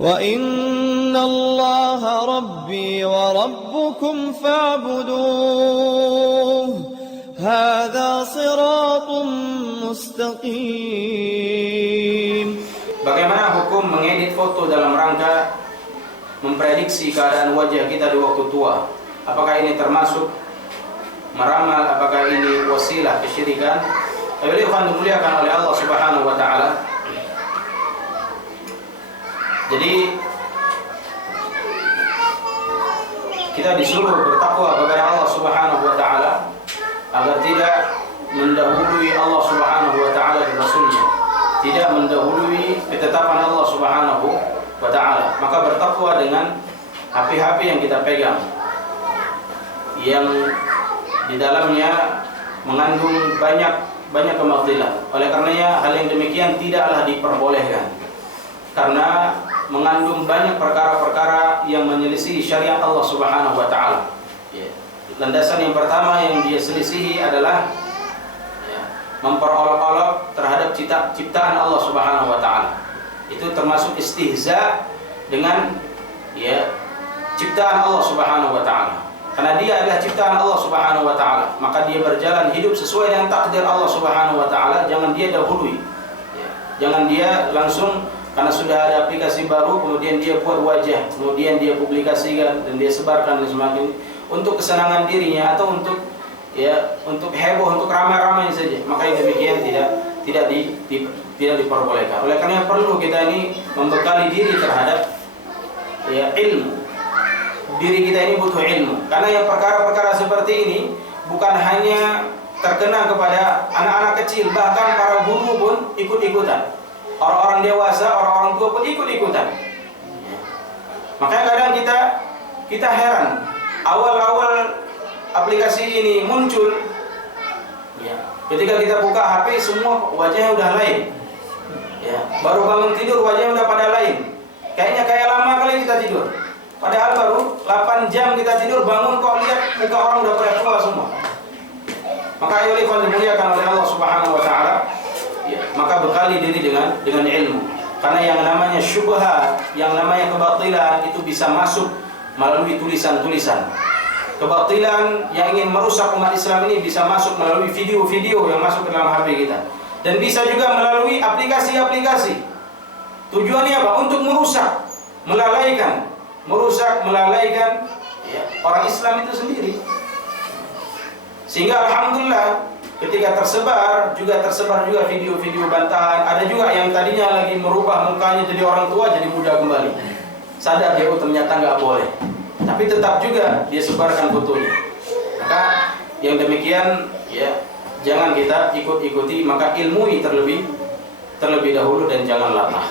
وإن الله ربي وربكم فاعبدوه هذا صراط مستقيم. Bagaimana hukum mengedit foto dalam rangka memprediksi keadaan wajah kita di waktu tua? Apakah ini termasuk meramal? Apakah ini wasilah kesyirikan? Ayuhal ikhwan dimuliakan oleh Allah Subhanahu wa taala. Jadi kita disuruh bertakwa kepada Allah Subhanahu wa taala agar tidak mendahului Allah Subhanahu wa taala dan Rasulnya, tidak mendahului ketetapan Allah Subhanahu wa taala. Maka bertakwa dengan HP-HP yang kita pegang, yang di dalamnya mengandung banyak kebatilan. Oleh karenanya hal yang demikian tidaklah diperbolehkan, karena mengandung banyak perkara-perkara yang menyelisih syariat Allah Subhanahu wa taala. Landasan yang pertama yang dia selisihi adalah memperolok-olok terhadap ciptaan Allah Subhanahu wa taala. Itu termasuk istihza dengan ciptaan Allah Subhanahu wa taala. Karena dia adalah ciptaan Allah Subhanahu wa taala, maka dia berjalan hidup sesuai dengan takdir Allah Subhanahu wa taala. Jangan dia dahului. Jangan dia langsung karena sudah ada aplikasi baru kemudian dia buat wajah, kemudian dia publikasikan dan dia sebarkan dan semakin untuk kesenangan dirinya atau untuk heboh, untuk ramai-ramai saja. Maka yang demikian tidak diperbolehkan. Oleh karena perlu kita ini membekali diri terhadap ilmu. Diri kita ini butuh ilmu. Karena yang perkara-perkara seperti ini bukan hanya terkena kepada anak-anak kecil, bahkan para guru pun ikut-ikutan. Orang-orang dewasa, orang-orang tua pun ikut-ikutan. Makanya kadang kita heran. Awal-awal aplikasi ini muncul, ketika kita buka HP semua wajahnya udah lain. Baru bangun tidur wajahnya udah pada lain. Kayaknya kayak lama kali kita tidur. Padahal baru 8 jam kita tidur, bangun kok lihat muka orang udah pada tua semua. Maka ayo ikhwan dimuliakan oleh Allah Subhanahu wa taala. Maka bekali diri dengan ilmu. Karena yang namanya syubhat, yang namanya kebatilan itu bisa masuk melalui tulisan-tulisan. Kebatilan yang ingin merusak umat Islam ini bisa masuk melalui video-video yang masuk ke dalam HP kita. Dan bisa juga melalui aplikasi-aplikasi. Tujuannya apa? Untuk merusak, melalaikan orang Islam itu sendiri. Sehingga alhamdulillah ketika tersebar juga video-video bantahan. Ada juga yang tadinya lagi merubah mukanya jadi orang tua jadi muda kembali. Sadar dia ternyata nggak boleh, tapi tetap juga dia sebarkan fotonya. Maka yang demikian jangan kita ikut-ikuti. Maka ilmui terlebih dahulu dan jangan latah.